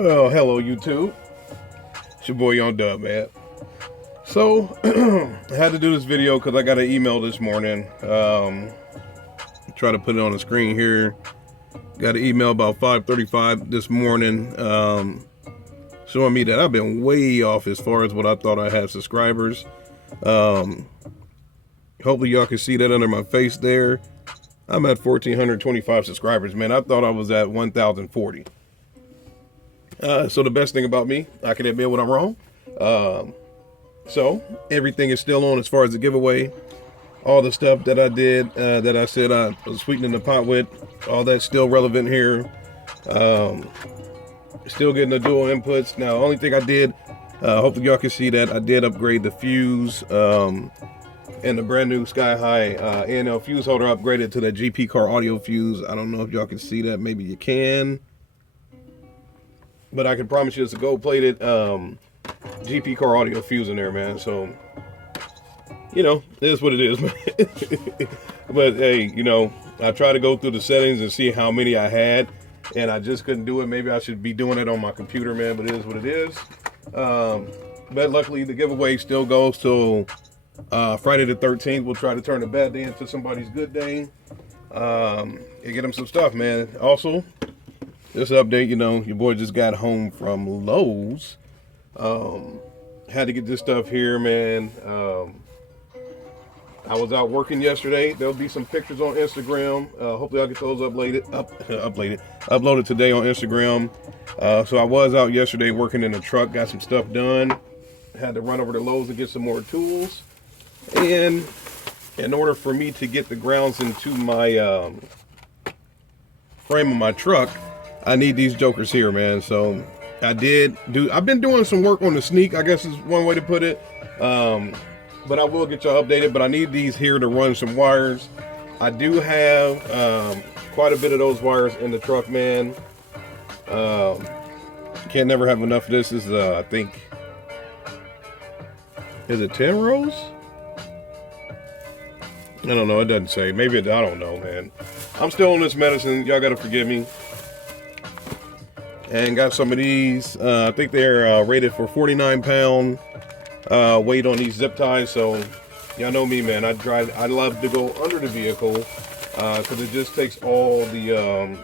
Well, hello YouTube. It's your boy Young Dub, man. So, I had to do this video because I got an email this morning. Try to put it on the screen here. Got an email about 5:35 this morning, showing me that I've been way off as far as what I thought I had subscribers. Hopefully y'all can see that under my face there. I'm at 1,425 subscribers, man. I thought I was at 1,040. So the best thing about me, I can admit when I'm wrong. So everything is still on as far as the giveaway. All the stuff that I did, that I said I was sweetening the pot with, all that's still relevant here. Still getting the dual inputs. Now, the only thing I did, hopefully y'all can see that I did upgrade the fuse, and the brand new Sky High A&L fuse holder upgraded to the GP car audio fuse. I don't know if y'all can see that. Maybe you can. But I can promise you it's a gold-plated GP car audio fuse in there, man. So, you know, it is what it is, man. But, hey, you know, I try to go through the settings and see how many I had, and I just couldn't do it. Maybe I should be doing it on my computer, man, but it is what it is. But luckily, the giveaway still goes till Friday the 13th. We'll try to turn a bad day into somebody's good day and get them some stuff, man. Also, this update, you know, your boy just got home from Lowe's. Had to get this stuff here, man. I was out working yesterday. There'll be some pictures on Instagram. Hopefully I'll get those uploaded today on Instagram. So I was out yesterday working in the truck, got some stuff done. Had to run over to Lowe's and get some more tools. And in order for me to get the grounds into my frame of my truck, I need these jokers here, man. So I've been doing some work on the sneak, I guess is one way to put it. But I will get y'all updated, but I need these here to run some wires. I do have quite a bit of those wires in the truck, man. Can't never have enough of this. This is, I think, is it 10 rows? I don't know, it doesn't say. Maybe I don't know, man. I'm still on this medicine, y'all gotta forgive me. And got some of these. I think they're rated for 49-pound weight on these zip ties. So y'all know me, man. I love to go under the vehicle because it just takes all the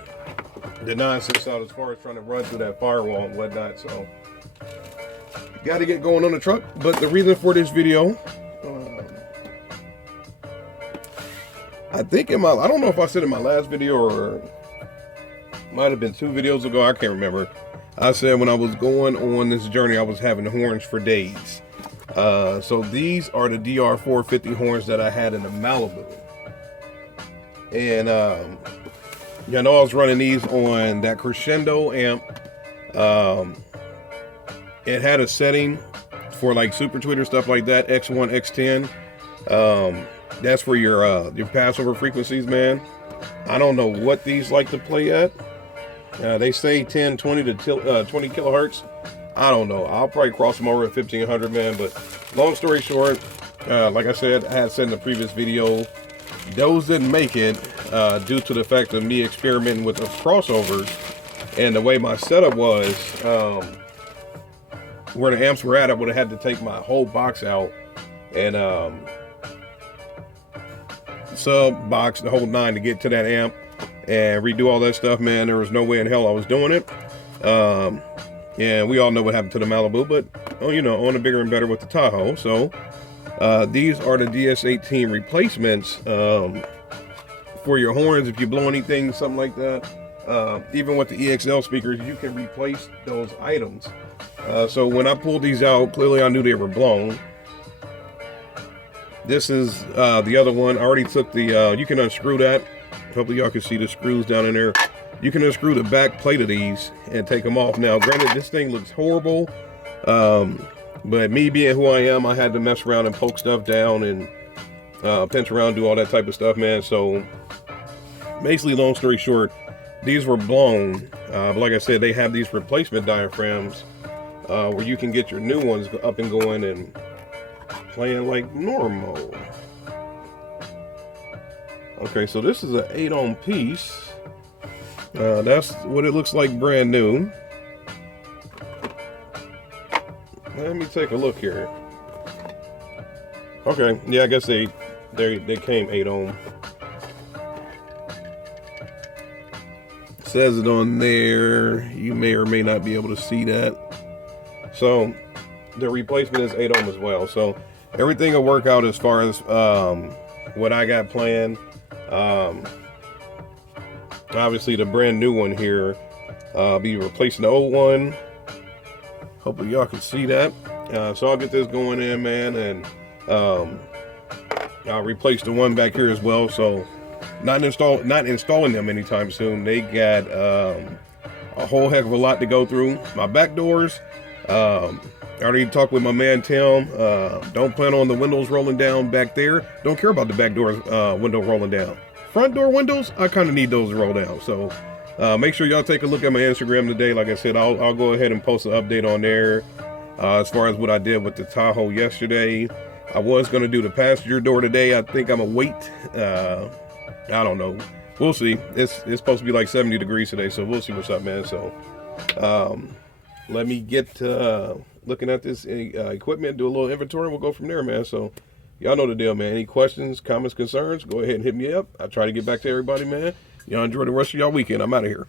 nonsense out as far as trying to run through that firewall and whatnot. So got to get going on the truck. But the reason for this video, I think I don't know if I said in my last video or might have been 2 videos ago, I can't remember. I said when I was going on this journey, I was having horns for days. So these are the DR450 horns that I had in the Malibu. And you know, I was running these on that Crescendo amp. It had a setting for like super tweeter stuff like that, X1, X10. That's for your passover frequencies, man. I don't know what these like to play at. They say 10, 20 to 20 kilohertz. I don't know. I'll probably cross them over at 1,500, man. But long story short, like I said, I had said in the previous video, those didn't make it due to the fact of me experimenting with the crossovers and the way my setup was. Where the amps were at, I would have had to take my whole box out and sub box, the whole 9 to get to that amp and redo all that stuff, man. There was no way in hell I was doing it. And we all know what happened to the Malibu, but oh, you know, on the bigger and better with the Tahoe. So these are the DS18 replacements for your horns. If you blow anything, something like that, even with the EXL speakers, you can replace those items. So when I pulled these out, clearly I knew they were blown. This is the other one. I already took the, you can unscrew that. Hopefully y'all can see the screws down in there. You can unscrew the back plate of these and take them off. Now, granted, this thing looks horrible. But me being who I am, I had to mess around and poke stuff down and pinch around, do all that type of stuff, man. So basically, long story short, these were blown. But like I said, they have these replacement diaphragms where you can get your new ones up and going and playing like normal. Okay, so this is an 8-ohm piece. That's what it looks like brand new. Let me take a look here. Okay, yeah, I guess they came 8 ohm. Says it on there. You may or may not be able to see that. So the replacement is 8 ohm as well. So everything will work out as far as what I got planned. Obviously the brand new one here, I'll be replacing the old one. Hopefully y'all can see that. So I'll get this going in, man, and I'll replace the one back here as well. So not installing them anytime soon. They got a whole heck of a lot to go through. My back doors, I already talked with my man Tim. Don't plan on the windows rolling down back there. Don't care about the back doors window rolling down. Front door windows, I kind of need those to roll down. So make sure y'all take a look at my Instagram today. Like I said, I'll go ahead and post an update on there as far as what I did with the Tahoe yesterday. I was going to do the passenger door today. I think I'm going to wait. I don't know. We'll see. It's supposed to be like 70 degrees today, so we'll see what's up, man. So let me get looking at this equipment, do a little inventory, and we'll go from there, man. So y'all know the deal, man. Any questions, comments, concerns, go ahead and hit me up. I try to get back to everybody, man. Y'all enjoy the rest of y'all weekend. I'm out of here.